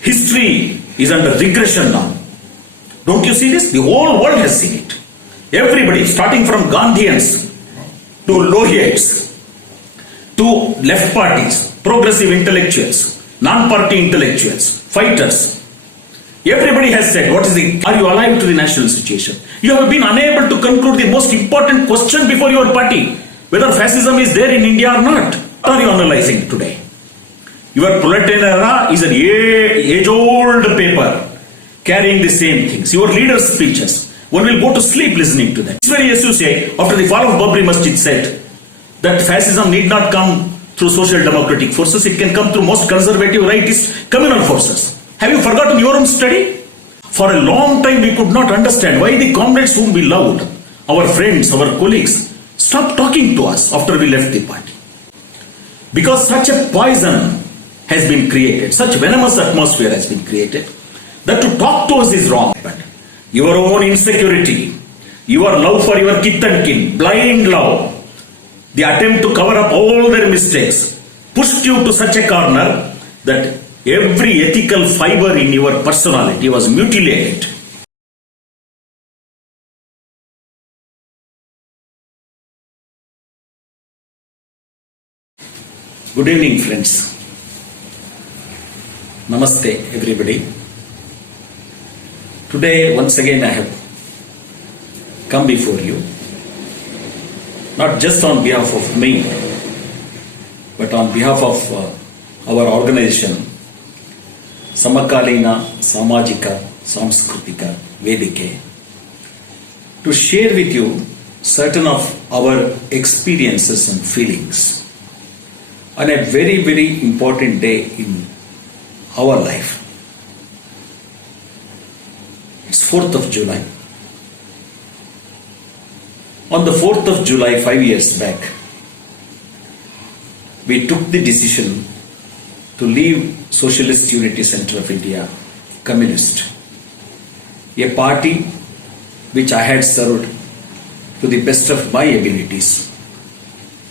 History is under regression now. Don't you see this? The whole world has seen it. Everybody, starting from Gandhians to Lohiites, to left parties, progressive intellectuals, non-party intellectuals, fighters, everybody has said, are you alive to the national situation? You have been unable to conclude the most important question before your party, whether fascism is there in India or not. What are you analyzing today? Your Proletariat is an age-old paper carrying the same things. Your leaders' speeches, one will go to sleep listening to them. This very SUCI, after the fall of Babri Masjid, said that fascism need not come through social democratic forces, it can come through most conservative rightist communal forces. Have you forgotten your own study? For a long time we could not understand why the comrades whom we loved, our friends, our colleagues, stopped talking to us after we left the party. Because such a poison has been created, such venomous atmosphere has been created, that to talk to us is wrong. But your own insecurity, your love for your kith and kin, blind love, the attempt to cover up all their mistakes, pushed you to such a corner that every ethical fiber in your personality was mutilated. Good evening, friends. Namaste, everybody. Today, once again, I have come before you, not just on behalf of me, but on behalf of our organization, Samakalina Samajika Samskritika Vedike, to share with you certain of our experiences and feelings on a very, very important day in our life. It's 4th of July. On the 4th of July, 5 years back, we took the decision to leave Socialist Unity Center of India, Communist, a party which I had served to the best of my abilities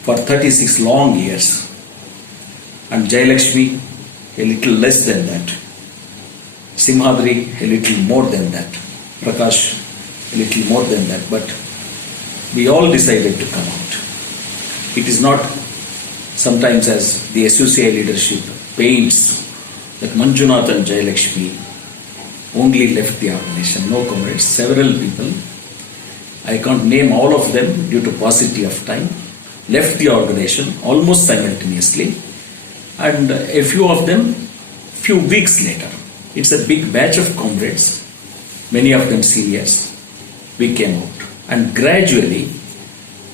for 36 long years, and Jayalakshmi a little less than that, Simhadri a little more than that, Prakash a little more than that, but we all decided to come out. It is not sometimes as the SUCI leadership paints that Manjunath and Jayalakshmi only left the organization. No, comrades, several people, I can't name all of them due to paucity of time, left the organization almost simultaneously, and a few of them few weeks later. It's a big batch of comrades, many of them seniors. We came out, and gradually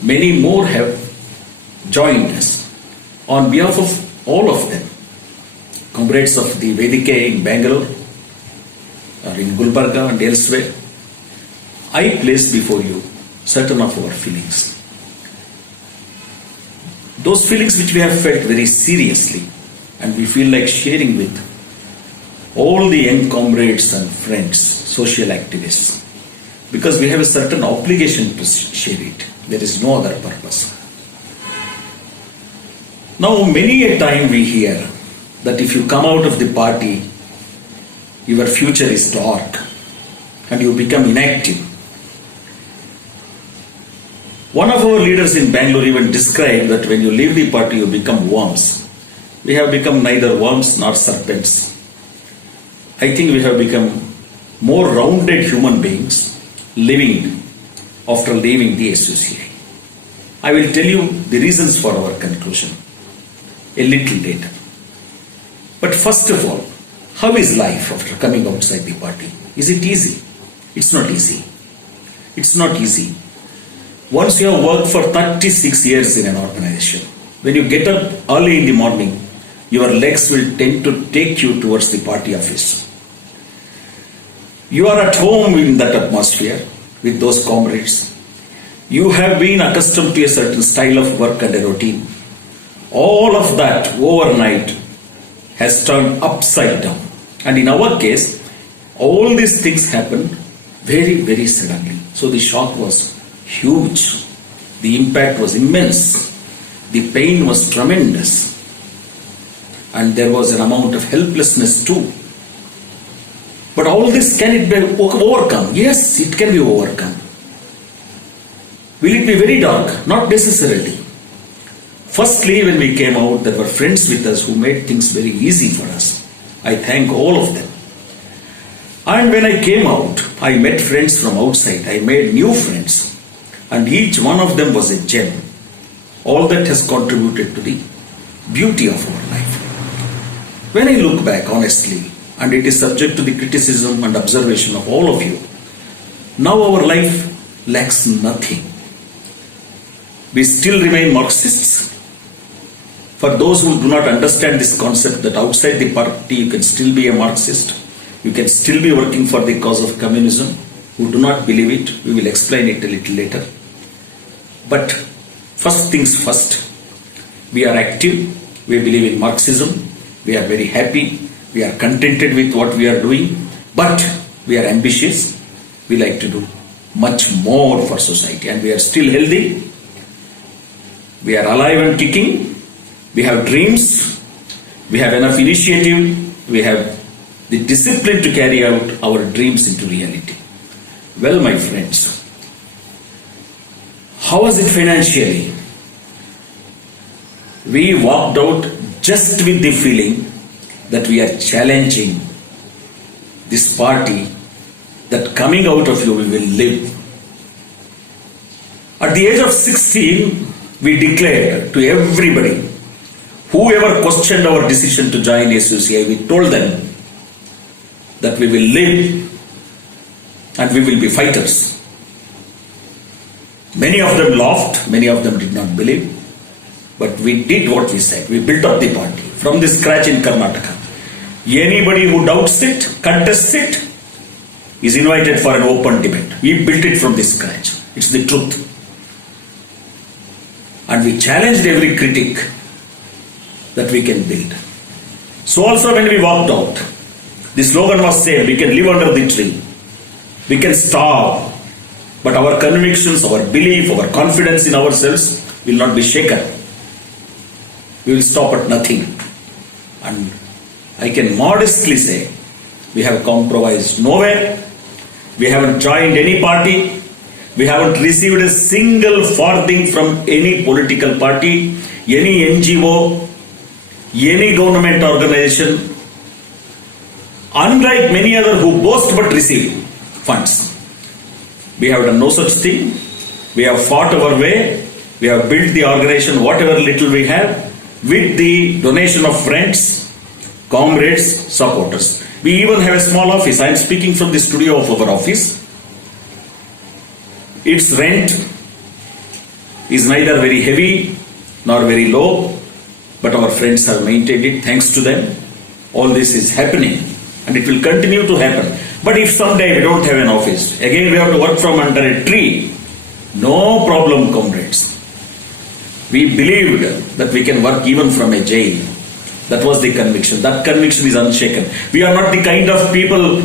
many more have joined us. On behalf of all of them, comrades of the Vedike in Bangalore or in Gulbarga and elsewhere, I place before you certain of our feelings. Those feelings which we have felt very seriously and we feel like sharing with all the young comrades and friends, social activists, because we have a certain obligation to share it. There is no other purpose. Now, many a time we hear that if you come out of the party, your future is dark and you become inactive. One of our leaders in Bangalore even described that when you leave the party, you become worms. We have become neither worms nor serpents. I think we have become more rounded human beings living after leaving the SUCI. I will tell you the reasons for our conclusion a little later. But first of all, how is life after coming outside the party? Is it easy? It's not easy. It's not easy. Once you have worked for 36 years in an organization, when you get up early in the morning, your legs will tend to take you towards the party office. You are at home in that atmosphere with those comrades. You have been accustomed to a certain style of work and a routine. All of that overnight has turned upside down. And in our case, all these things happened very, very suddenly. So the shock was huge. The impact was immense. The pain was tremendous. And there was an amount of helplessness too. But all this, can it be overcome? Yes, it can be overcome. Will it be very dark? Not necessarily. Firstly, when we came out, there were friends with us who made things very easy for us. I thank all of them. And when I came out, I met friends from outside. I made new friends. And each one of them was a gem. All that has contributed to the beauty of our life. When I look back honestly, and it is subject to the criticism and observation of all of you, now our life lacks nothing. We still remain Marxists. For those who do not understand this concept that outside the party you can still be a Marxist, you can still be working for the cause of communism, who do not believe it, we will explain it a little later. But first things first, we are active, we believe in Marxism, we are very happy, we are contented with what we are doing, but we are ambitious, we like to do much more for society, and we are still healthy, we are alive and kicking, we have dreams, we have enough initiative, we have the discipline to carry out our dreams into reality. Well, my friends, how is it financially? We walked out just with the feeling that we are challenging this party, that coming out of you we will live. At the age of 16, we declared to everybody, whoever questioned our decision to join SUCI, we told them that we will live and we will be fighters. Many of them laughed, many of them did not believe, but we did what we said. We built up the party from the scratch in Karnataka. Anybody who doubts it, contests it, is invited for an open debate. We built it from the scratch. It's the truth. And we challenged every critic that we can build. So also when we walked out, the slogan was same, we can live under the tree, we can starve, but our convictions, our belief, our confidence in ourselves will not be shaken. We will stop at nothing. And I can modestly say, we have compromised nowhere, we haven't joined any party, we haven't received a single farthing from any political party, any NGO, any government organization, unlike many others who boast but receive funds. We have done no such thing. We have fought our way. We have built the organization, whatever little we have, with the donation of friends, comrades, supporters. We even have a small office. I am speaking from the studio of our office. Its rent is neither very heavy nor very low, but our friends have maintained it. Thanks to them, all this is happening, and it will continue to happen. But if someday we don't have an office, again we have to work from under a tree, no problem, comrades. We believed that we can work even from a jail. That was the conviction. That conviction is unshaken. We are not the kind of people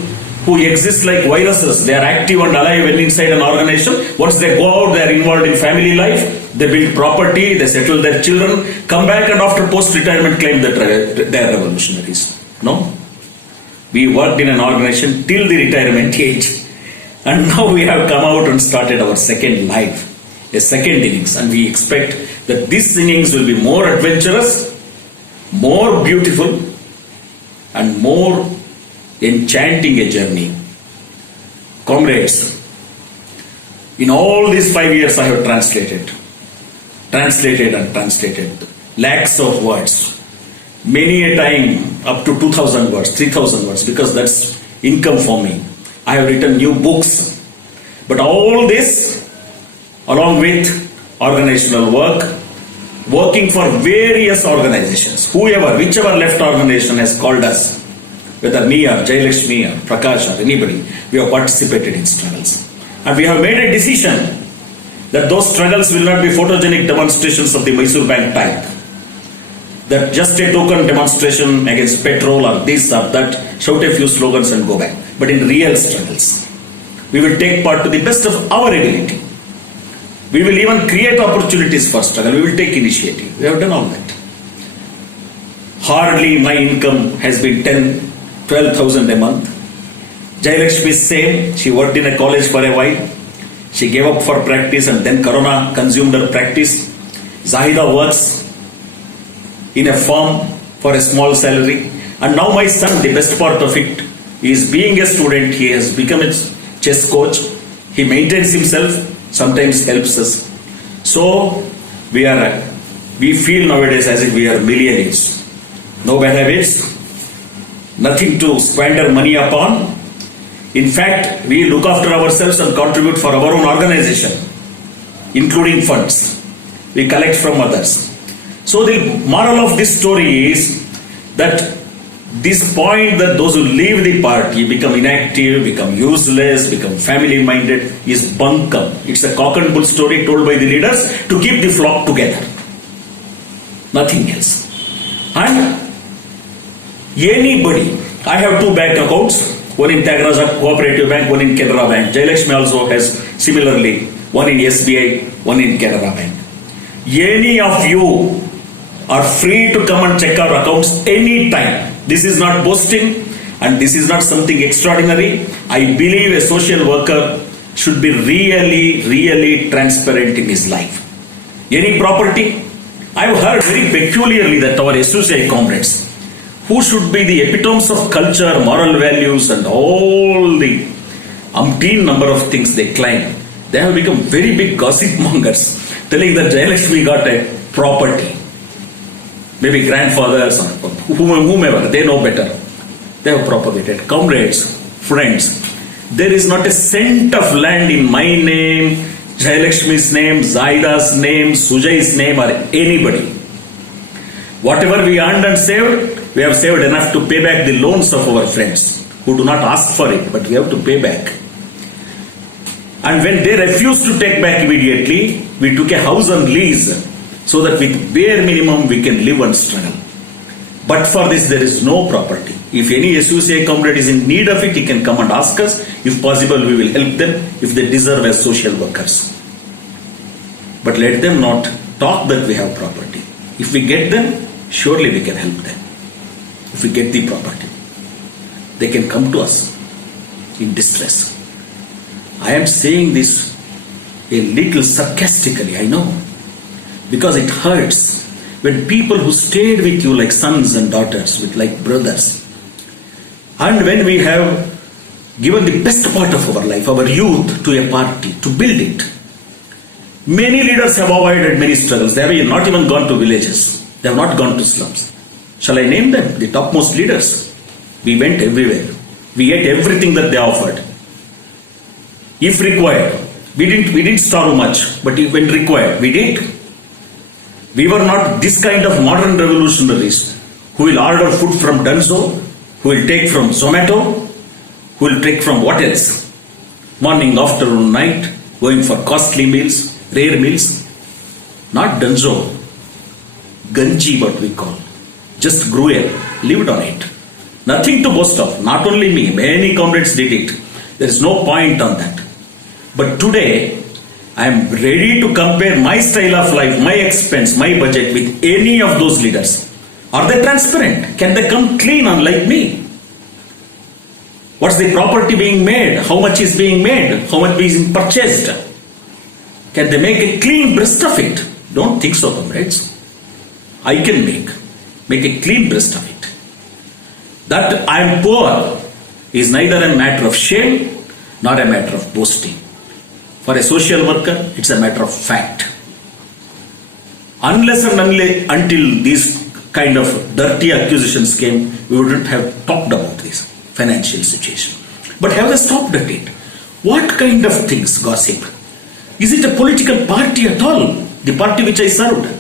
who exist like viruses. They are active and alive when inside an organization. Once they go out, they are involved in family life, they build property, they settle their children, come back and after post-retirement claim that they are revolutionaries. No. We worked in an organization till the retirement age, and now we have come out and started our second life, a second innings, and we expect that this innings will be more adventurous, more beautiful, and more enchanting a journey. Comrades, in all these 5 years I have translated lakhs of words, many a time up to 2,000 words, 3,000 words, because that's income for me. I have written new books, but all this along with organizational work, working for various organizations, whichever left organization has called us, whether me or Jayalakshmi or Prakash or anybody, we have participated in struggles. And we have made a decision that those struggles will not be photogenic demonstrations of the Mysore Bank type, that just a token demonstration against petrol or this or that, shout a few slogans and go back. But in real struggles, we will take part to the best of our ability. We will even create opportunities for struggle. We will take initiative. We have done all that. Hardly my income has been 12,000 a month. Jayalakshmi same. She worked in a college for a while. She gave up for practice and then Corona consumed her practice. Zahida works in a firm for a small salary. And now my son, the best part of it, is being a student. He has become a chess coach. He maintains himself, sometimes helps us. So we feel nowadays as if we are millionaires. No bad habits, nothing to squander money upon. In fact, we look after ourselves and contribute for our own organization, including funds. We collect from others. So the moral of this story is that this point that those who leave the party become inactive, become useless, become family minded is bunkum. It's a cock and bull story told by the leaders to keep the flock together. Nothing else. And anybody, I have two bank accounts, one in Tyagaraja Cooperative Bank, one in Canara Bank. Jayalakshmi also has similarly, one in SBI, one in Canara Bank. Any of you are free to come and check our accounts anytime. This is not boasting and this is not something extraordinary. I believe a social worker should be really transparent in his life. Any property? I've heard very peculiarly that our SUCI comrades, who should be the epitomes of culture, moral values and all the umpteen number of things they claim, they have become very big gossip mongers, telling that Jayalakshmi got a property. Maybe grandfathers or whomever, they know better. They have propagated. Comrades, friends, there is not a cent of land in my name, Jayalakshmi's name, Zahida's name, Sujay's name or anybody. Whatever we earned and saved, we have saved enough to pay back the loans of our friends who do not ask for it, but we have to pay back. And when they refused to take back immediately, we took a house on lease so that with bare minimum we can live and struggle. But for this there is no property. If any SUCI comrade is in need of it, he can come and ask us. If possible, we will help them if they deserve as social workers. But let them not talk that we have property. If we get them, surely we can help them. If we get the property, they can come to us in distress. I am saying this a little sarcastically, I know, because it hurts when people who stayed with you like sons and daughters, like brothers, and when we have given the best part of our life, our youth, to a party, to build it. Many leaders have avoided many struggles. They have not even gone to villages. They have not gone to slums. Shall I name them? The topmost leaders. We went everywhere. We ate everything that they offered. If required, we didn't starve much, but when required, we did. We were not this kind of modern revolutionaries who will order food from Dunzo, who will take from Zomato, who will take from what else? Morning, afternoon, night, going for costly meals, rare meals. Not Dunzo, Ganji what we call. Just gruel, lived on it. Nothing to boast of, not only me, many comrades did it. There is no point on that. But today, I am ready to compare my style of life, my expense, my budget with any of those leaders. Are they transparent? Can they come clean unlike me? What's the property being made? How much is being made? How much is being purchased? Can they make a clean breast of it? Don't think so, comrades. I can make a clean breast of it. That I am poor is neither a matter of shame nor a matter of boasting. For a social worker, it's a matter of fact. Unless and until these kind of dirty accusations came, we wouldn't have talked about this financial situation. But have they stopped at it? What kind of things gossip? Is it a political party at all? The party which I served?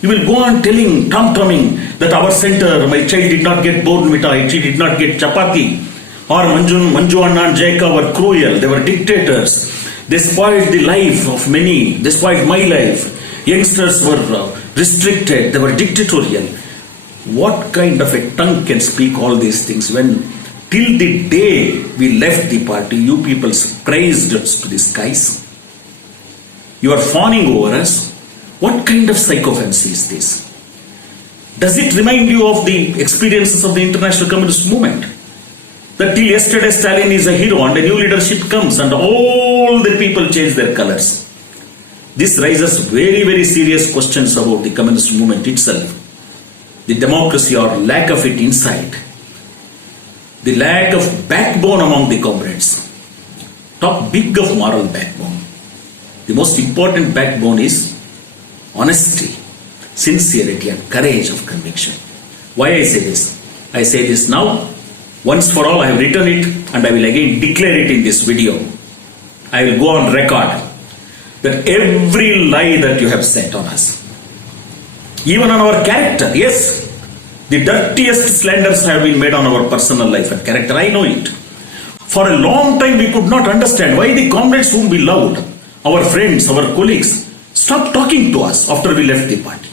You will go on telling, tom-tomming that our center, my child did not get Bornvita, she did not get chapati, or Manju Anna and Jayaka were cruel, they were dictators. They spoiled the life of many. They spoiled my life. Youngsters were restricted. They were dictatorial. What kind of a tongue can speak all these things when till the day we left the party, you people praised us to the skies? You are fawning over us. What kind of sycophancy is this? Does it remind you of the experiences of the international communist movement? that till yesterday Stalin is a hero and a new leadership comes and all the people change their colors. This raises very, very serious questions about the communist movement itself, the democracy or lack of it inside, the lack of backbone among the comrades. Talk big of moral backbone. The most important backbone is honesty, sincerity and courage of conviction. Why I say this? I say this now. Once for all I have written it and I will again declare it in this video. I will go on record that every lie that you have said on us, even on our character, yes, the dirtiest slanders have been made on our personal life and character, I know it. For a long time we could not understand why the comrades whom we loved, our friends, our colleagues, stopped talking to us after we left the party.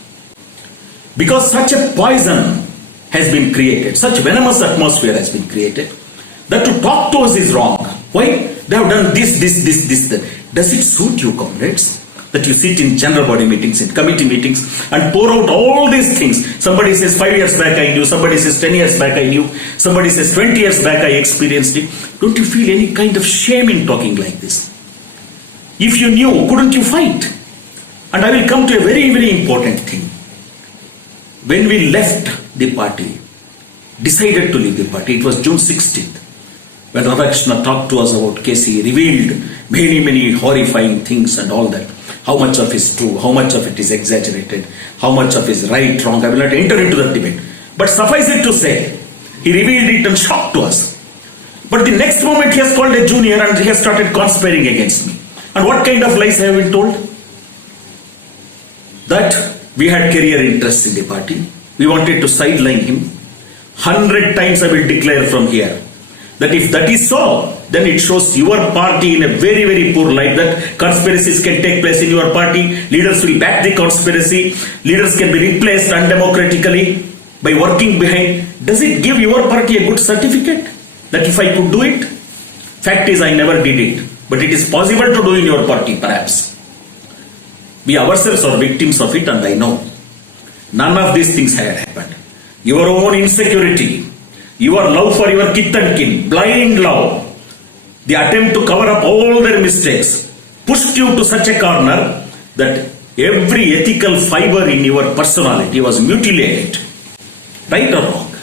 Because such a poison has been created, such venomous atmosphere has been created, that to talk to us is wrong. Why? They have done this, that. Does it suit you, comrades, that you sit in general body meetings, in committee meetings and pour out all these things? Somebody says 5 years back I knew, somebody says 10 years back I knew, somebody says 20 years back I experienced it. Don't you feel any kind of shame in talking like this? If you knew, couldn't you fight? And I will come to a very, very important thing. When we left the party, decided to leave the party, it was June 16th. When Radhakrishna talked to us about KC, revealed many, many horrifying things and all that. How much of it is true, how much of it is exaggerated, how much of it is right, wrong. I will not enter into that debate. But suffice it to say, he revealed it and shocked to us. But the next moment he has called a junior and he has started conspiring against me. And what kind of lies have been told? That we had career interests in the party. We wanted to sideline him. 100 times I will declare from here that if that is so, then it shows your party in a very, very poor light, that conspiracies can take place in your party, leaders will back the conspiracy, leaders can be replaced undemocratically by working behind. Does it give your party a good certificate that if I could do it? Fact is, I never did it, but it is possible to do in your party perhaps. We ourselves are victims of it and I know. None of these things had happened. Your own insecurity, your love for your kith and kin, blind love, the attempt to cover up all their mistakes pushed you to such a corner that every ethical fiber in your personality was mutilated. Right or wrong?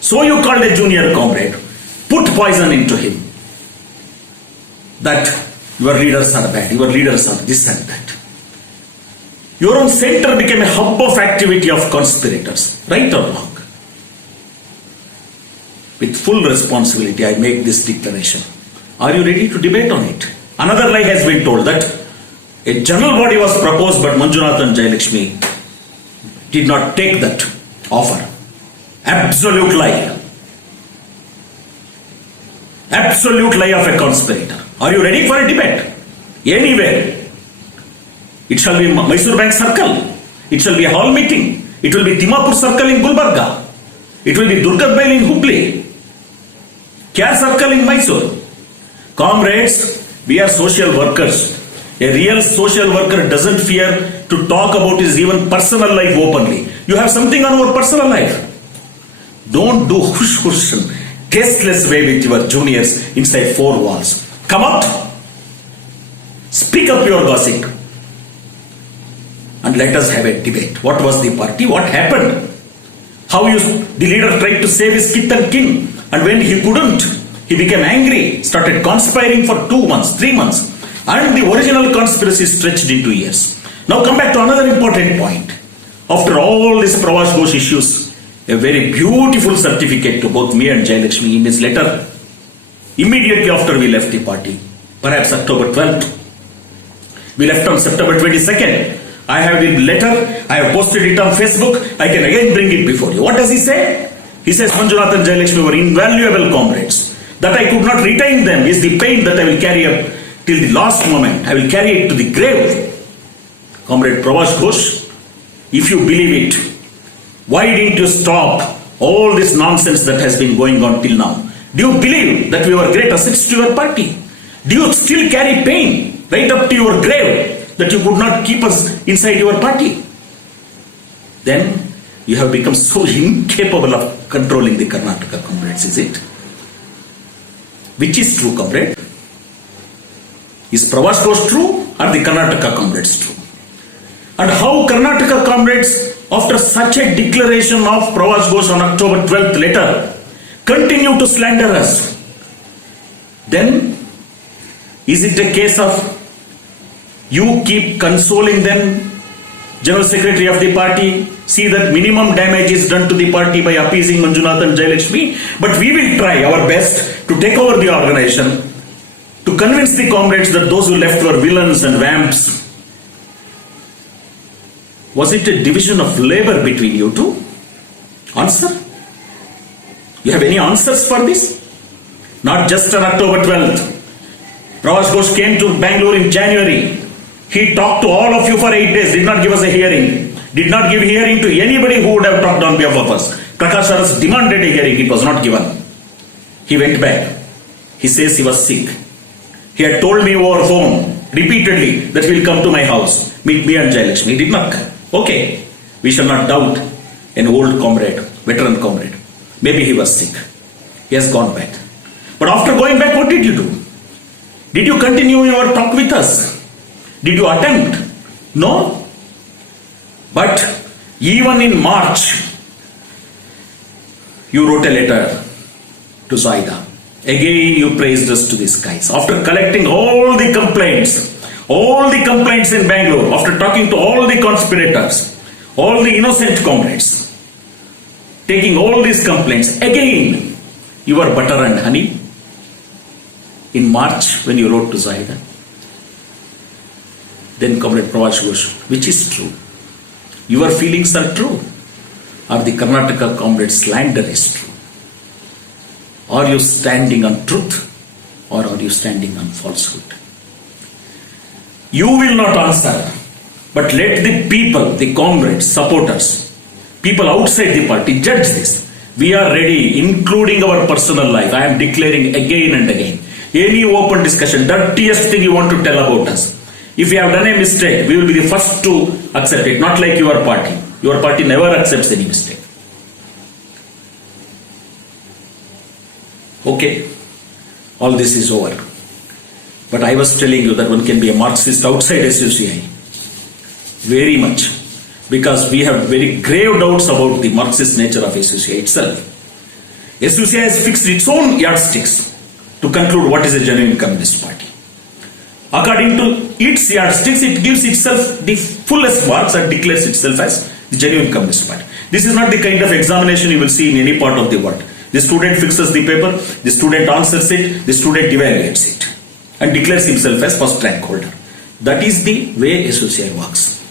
So you called a junior comrade, put poison into him, that your leaders are bad, your leaders are this and that. Your own center became a hub of activity of conspirators. Right or wrong? With full responsibility, I make this declaration. Are you ready to debate on it? Another lie has been told that a general body was proposed, but Manjunath and Jayalakshmi did not take that offer. Absolute lie. Absolute lie of a conspirator. Are you ready for a debate? Anywhere. It shall be Mysore Bank Circle. It shall be a hall meeting. It will be Dimapur Circle in Gulbarga. It will be Durgat Bail in Hubli. Kya Circle in Mysore. Comrades, we are social workers. A real social worker doesn't fear to talk about his even personal life openly. You have something on our personal life. Don't do hush and tasteless way with your juniors inside four walls. Come out. Speak up your gossip. And let us have a debate. What was the party? What happened? How the leader tried to save his kith and kin, and when he couldn't, he became angry, started conspiring for 2 months, 3 months, and the original conspiracy stretched into years. Now come back to another important point. After all these Pravash Ghosh issues, a very beautiful certificate to both me and Jayalakshmi in his letter, immediately after we left the party, perhaps October 12th. We left on September 22nd. I have the letter, I have posted it on Facebook, I can again bring it before you. What does he say? He says Manjunath and Jayalakshmi were invaluable comrades. That I could not retain them is the pain that I will carry up till the last moment. I will carry it to the grave. Comrade Pravash Ghosh, if you believe it, why didn't you stop all this nonsense that has been going on till now? Do you believe that we were great assets to your party? Do you still carry pain right up to your grave that you could not keep us inside your party? Then you have become so incapable of controlling the Karnataka comrades, is it? Which is true, comrade? Is Pravas Ghosh true or the Karnataka comrades true? And how Karnataka comrades, after such a declaration of Pravas Ghosh on October 12th letter, continue to slander us? Then, is it a case of you keep consoling them, General Secretary of the party, see that minimum damage is done to the party by appeasing Manjunath and Jayalakshmi, but we will try our best to take over the organization, to convince the comrades that those who left were villains and vamps. Was it a division of labor between you two? Answer? You have any answers for this? Not just on October 12th. Pravas Ghosh came to Bangalore in January. He talked to all of you for 8 days, did not give us a hearing. Did not give hearing to anybody who would have talked on behalf of us. Prakash Aras demanded a hearing, it was not given. He went back. He says he was sick. He had told me over phone repeatedly that he will come to my house, meet me and Jayalakshmi. He did not come. Okay, we shall not doubt an old comrade, veteran comrade. Maybe he was sick. He has gone back. But after going back, what did you do? Did you continue your talk with us? Did you attempt? No. But even in March, you wrote a letter to Zaida. Again, you praised us to the skies. After collecting all the complaints in Bangalore, after talking to all the conspirators, all the innocent comrades, taking all these complaints, again, you were butter and honey. In March, when you wrote to Zaida, then Comrade Pravas Ghosh, which is true? Your feelings are true, or the Karnataka comrade slander is true? Are you standing on truth, or are you standing on falsehood? You will not answer, but let the people, the comrades, supporters, people outside the party judge this. We are ready, including our personal life. I am declaring again and again. Any open discussion, dirtiest thing you want to tell about us. If we have done a mistake, we will be the first to accept it, not like your party. Your party never accepts any mistake. Okay, all this is over. But I was telling you that one can be a Marxist outside SUCI. Very much. Because we have very grave doubts about the Marxist nature of SUCI itself. SUCI has fixed its own yardsticks to conclude what is a genuine communist party. According to its yardsticks, it gives itself the fullest marks and declares itself as the genuine communist party. This is not the kind of examination you will see in any part of the world. The student fixes the paper, the student answers it, the student evaluates it and declares himself as first rank holder. That is the way SUCI works.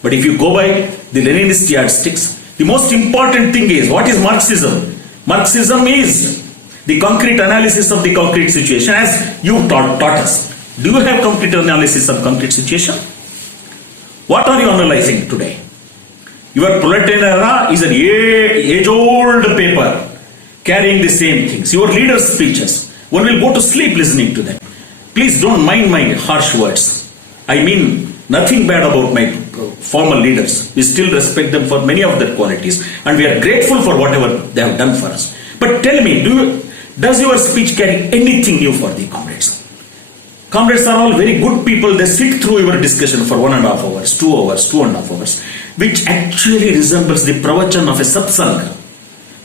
But if you go by the Leninist yardsticks, the most important thing is, what is Marxism? Marxism is the concrete analysis of the concrete situation, as you taught us. Do you have complete analysis of concrete situation? What are you analyzing today? Your Proletarian Era is an age-old paper carrying the same things. Your leaders' speeches, one will go to sleep listening to them. Please don't mind my harsh words. I mean nothing bad about my former leaders. We still respect them for many of their qualities and we are grateful for whatever they have done for us. But tell me, does your speech carry anything new for the comrades? Comrades are all very good people. They sit through your discussion for 1.5 hours, 2 hours, 2.5 hours, which actually resembles the pravachan of a satsanga.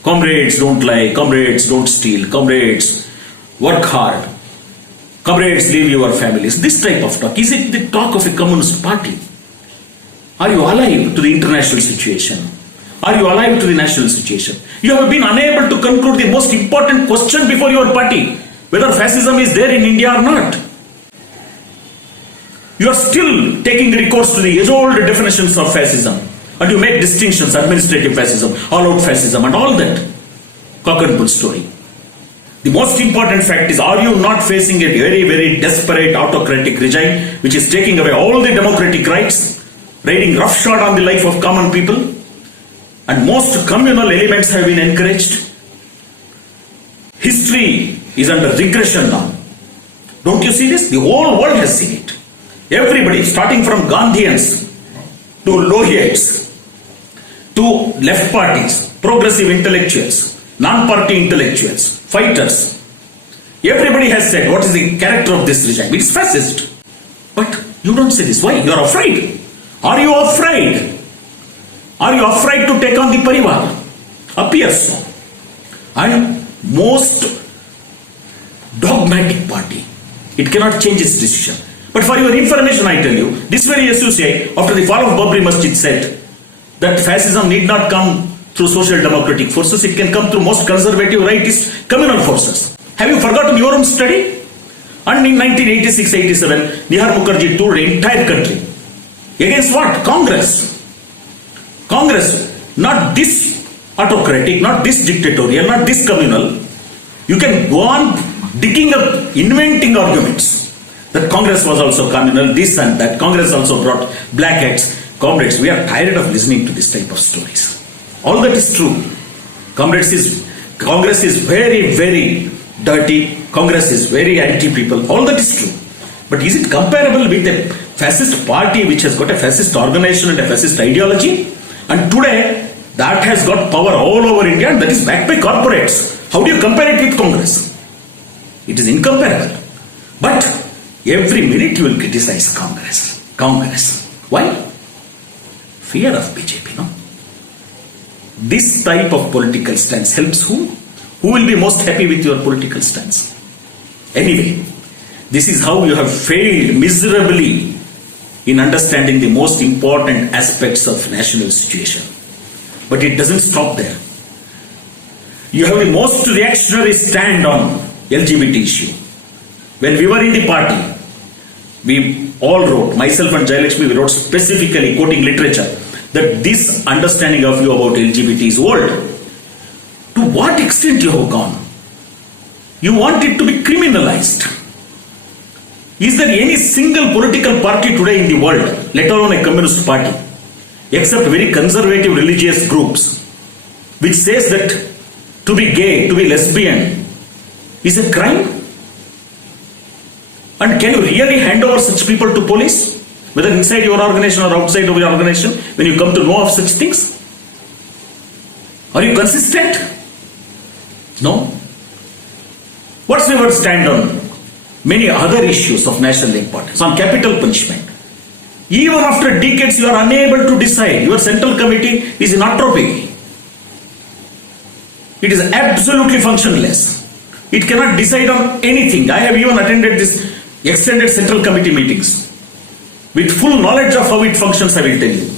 Comrades don't lie, comrades don't steal, comrades work hard, comrades leave your families. This type of talk, is it the talk of a communist party? Are you alive to the international situation? Are you alive to the national situation? You have been unable to conclude the most important question before your party, whether fascism is there in India or not. You are still taking recourse to the age-old definitions of fascism and you make distinctions, administrative fascism, all-out fascism and all that. Cock and bull story. The most important fact is, are you not facing a very, very desperate autocratic regime which is taking away all the democratic rights, riding roughshod on the life of common people, and most communal elements have been encouraged? History is under regression now. Don't you see this? The whole world has seen it. Everybody, starting from Gandhians to Lohiites, to left parties, progressive intellectuals, non-party intellectuals, fighters, Everybody has said, what is the character of this regime? It is fascist. But you don't say this. Why? You are afraid. Are you afraid? Are you afraid to take on the Parivar? Appears so. And most dogmatic party. It cannot change its decision. But for your information, I tell you, this very SUCI, after the fall of Babri Masjid, said that fascism need not come through social democratic forces, it can come through most conservative rightist communal forces. Have you forgotten your own study? And in 1986-87, Nihar Mukherjee toured the entire country. Against what? Congress. Congress, not this autocratic, not this dictatorial, not this communal. You can go on digging up, inventing arguments that Congress was also communal, this and that. Congress also brought black hats. Comrades, we are tired of listening to this type of stories. All that is true. Congress is very, very dirty. Congress is very anti-people. All that is true. But is it comparable with a fascist party which has got a fascist organization and a fascist ideology? And today, that has got power all over India and that is backed by corporates. How do you compare it with Congress? It is incomparable. But every minute you will criticize Congress. Why? Fear of BJP, no? This type of political stance helps who? Who will be most happy with your political stance? Anyway, this is how you have failed miserably in understanding the most important aspects of national situation. But it doesn't stop there. You have the most reactionary stand on LGBT issue. When we were in the party, we all wrote, myself and Jayalakshmi, we wrote specifically quoting literature, that this understanding of you about LGBT is old. To what extent you have gone? You want it to be criminalized. Is there any single political party today in the world, let alone a communist party, except very conservative religious groups, which says that to be gay, to be lesbian is a crime? And can you really hand over such people to police, whether inside your organization or outside of your organization, when you come to know of such things? Are you consistent? No. What's your stand on many other issues of national importance, on capital punishment? Even after decades, you are unable to decide. Your central committee is in atrophy. It is absolutely functionless. It cannot decide on anything. I have even attended this extended central committee meetings. With full knowledge of how it functions, I will tell you.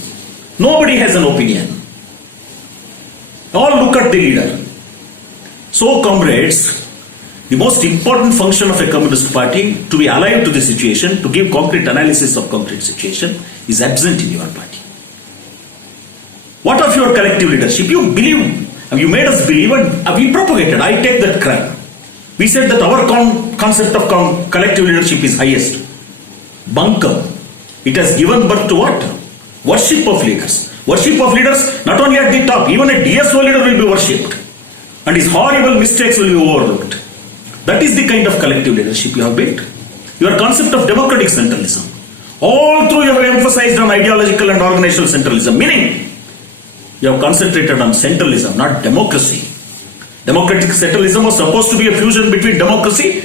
Nobody has an opinion. All look at the leader. So, comrades, the most important function of a communist party, to be alive to the situation, to give concrete analysis of concrete situation, is absent in your party. What of your collective leadership? You made us believe and we propagated. I take that crime. We said that our concept of collective leadership is highest. Bunkum. It has given birth to what? Worship of leaders. Worship of leaders not only at the top, even a DSO leader will be worshipped. And his horrible mistakes will be overlooked. That is the kind of collective leadership you have built. Your concept of democratic centralism. All through you have emphasized on ideological and organizational centralism, meaning you have concentrated on centralism, not democracy. Democratic centralism was supposed to be a fusion between democracy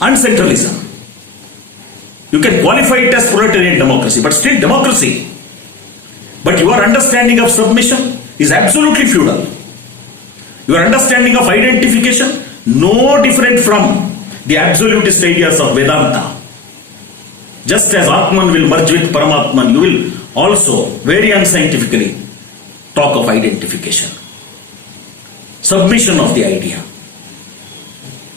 and centralism. You can qualify it as proletarian democracy, but still democracy. But your understanding of submission is absolutely feudal. Your understanding of identification, no different from the absolutist ideas of Vedanta. Just as Atman will merge with Paramatman, you will also very unscientifically talk of identification. Submission of the idea.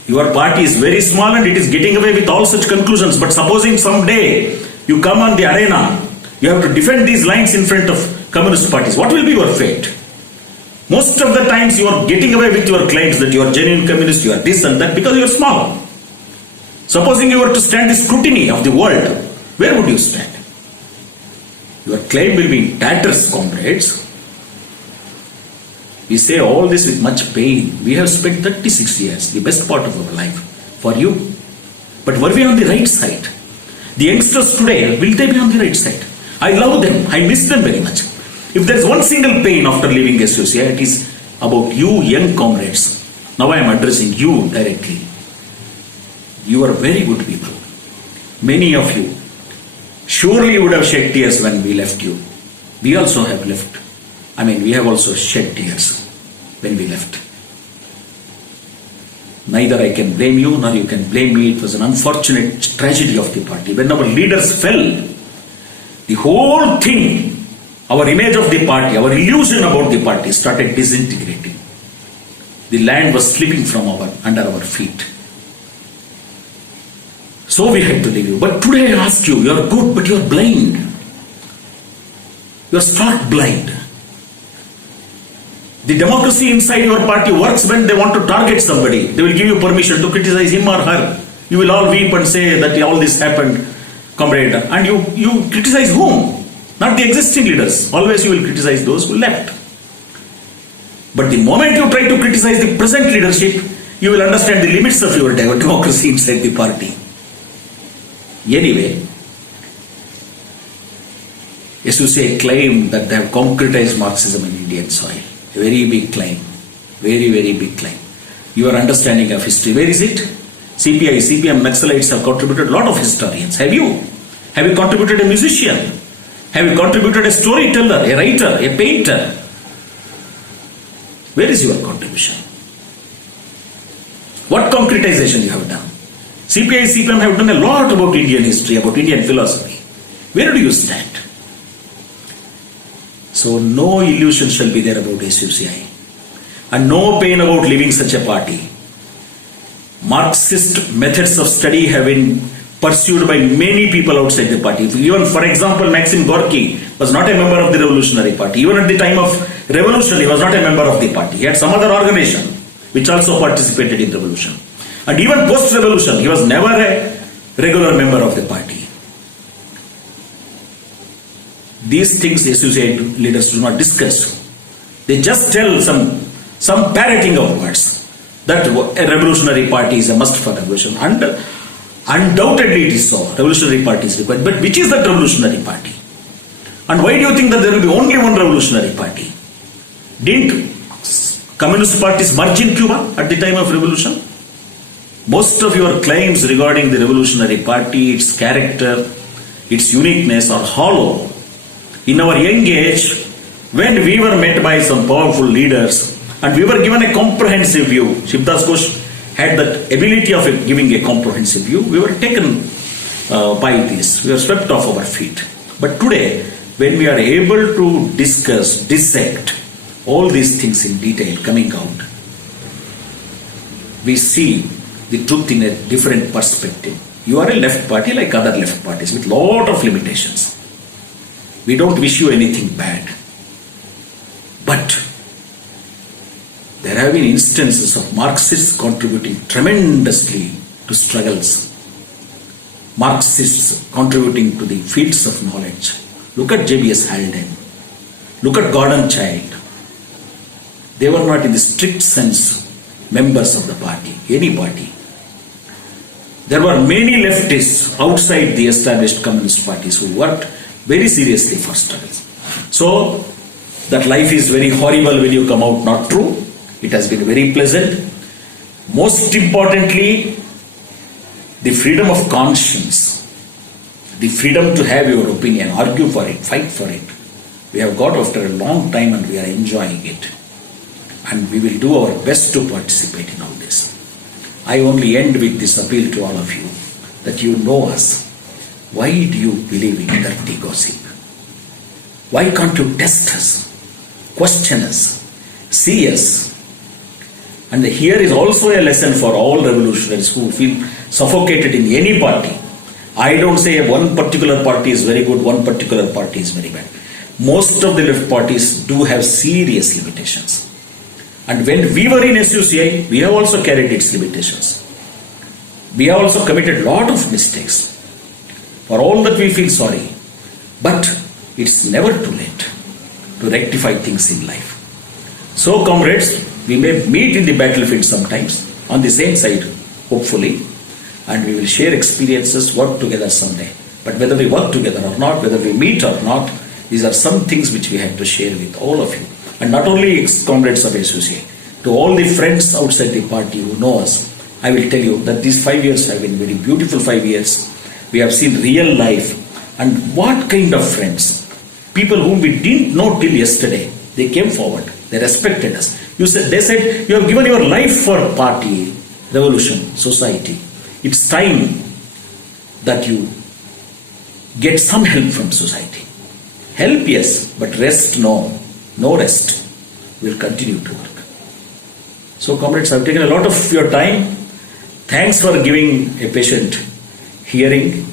Your party is very small and it is getting away with all such conclusions. But supposing someday you come on the arena, you have to defend these lines in front of communist parties. What will be your fate? Most of the times you are getting away with your claims that you are genuine communist, you are this and that, because you are small. Supposing you were to stand the scrutiny of the world, where would you stand? Your claim will be in tatters, comrades. We say all this with much pain. We have spent 36 years, the best part of our life, for you. But were we on the right side? The youngsters today, will they be on the right side? I love them. I miss them very much. If there is one single pain after leaving SUCI, it is about you young comrades. Now I am addressing you directly. You are very good people. Many of you surely would have shed tears when we left you. We also have left. We have also shed tears when we left. Neither I can blame you nor you can blame me. It was an unfortunate tragedy of the party. When our leaders fell, the whole thing, our image of the party, our illusion about the party started disintegrating. The land was slipping from under our feet. So we had to leave you. But today I ask you, you are good, but you are blind. You are stark blind. The democracy inside your party works when they want to target somebody. They will give you permission to criticize him or her. You will all weep and say that all this happened, comrade. And you criticize whom? Not the existing leaders. Always you will criticize those who left. But the moment you try to criticize the present leadership, you will understand the limits of your democracy inside the party. Anyway, SUCI claimed that they have concretized Marxism in Indian soil. A very big claim. Very, very big claim. Your understanding of history, where is it? CPI, CPM, Naxalites have contributed a lot of historians. Have you? Have you contributed a musician? Have you contributed a storyteller, a writer, a painter? Where is your contribution? What concretization you have done? CPI, CPM have done a lot about Indian history, about Indian philosophy. Where do you stand? So no illusion shall be there about SUCI, and no pain about leaving such a party. Marxist methods of study have been pursued by many people outside the party. Even, for example, Maxim Gorky was not a member of the Revolutionary Party. Even at the time of revolution, he was not a member of the party. He had some other organization which also participated in revolution. And even post-revolution, he was never a regular member of the party. These things SUCI leaders do not discuss. They just tell some parroting of words that a revolutionary party is a must for revolution. And undoubtedly it is so. Revolutionary party is required. But which is that revolutionary party? And why do you think that there will be only one revolutionary party? Didn't communist parties merge in Cuba at the time of revolution? Most of your claims regarding the revolutionary party, its character, its uniqueness are hollow. In our young age, when we were met by some powerful leaders and we were given a comprehensive view, Shivdas Ghosh had that ability of giving a comprehensive view, we were taken by this, we were swept off our feet. But today, when we are able to discuss, dissect all these things in detail coming out, we see the truth in a different perspective. You are a left party like other left parties with lot of limitations. We don't wish you anything bad. But there have been instances of Marxists contributing tremendously to struggles. Marxists contributing to the fields of knowledge. Look at J.B.S. Halden. Look at Gordon Childe. They were not in the strict sense members of the party, any party. There were many leftists outside the established communist parties who worked very seriously for struggles. So, that life is very horrible when you come out, not true. It has been very pleasant. Most importantly, the freedom of conscience, the freedom to have your opinion, argue for it, fight for it. We have got after a long time and we are enjoying it. And we will do our best to participate in all this. I only end with this appeal to all of you, that you know us. Why do you believe in dirty gossip? Why can't you test us, question us, see us? And here is also a lesson for all revolutionaries who feel suffocated in any party. I don't say one particular party is very good, one particular party is very bad. Most of the left parties do have serious limitations. And when we were in SUCI, we have also carried its limitations. We have also committed a lot of mistakes. For all that we feel sorry. But it's never too late to rectify things in life. So comrades, we may meet in the battlefield sometimes, on the same side, hopefully, and we will share experiences, work together someday. But whether we work together or not, whether we meet or not, these are some things which we have to share with all of you. And not only ex-comrades of SUCI, to all the friends outside the party who know us, I will tell you that these 5 years have been very beautiful 5 years. We have seen real life and what kind of friends. People whom we didn't know till yesterday, they came forward. They respected us. They said, you have given your life for party, revolution, society. It's time that you get some help from society. Help, yes, but rest, no. No rest. We'll continue to work. So, comrades, I've taken a lot of your time. Thanks for giving a patient hearing.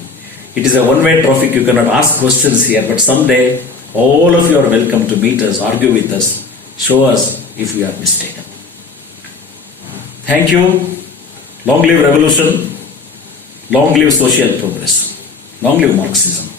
It is a one-way traffic. You cannot ask questions here, but someday all of you are welcome to meet us, argue with us, show us if we are mistaken. Thank you. Long live revolution. Long live social progress. Long live Marxism.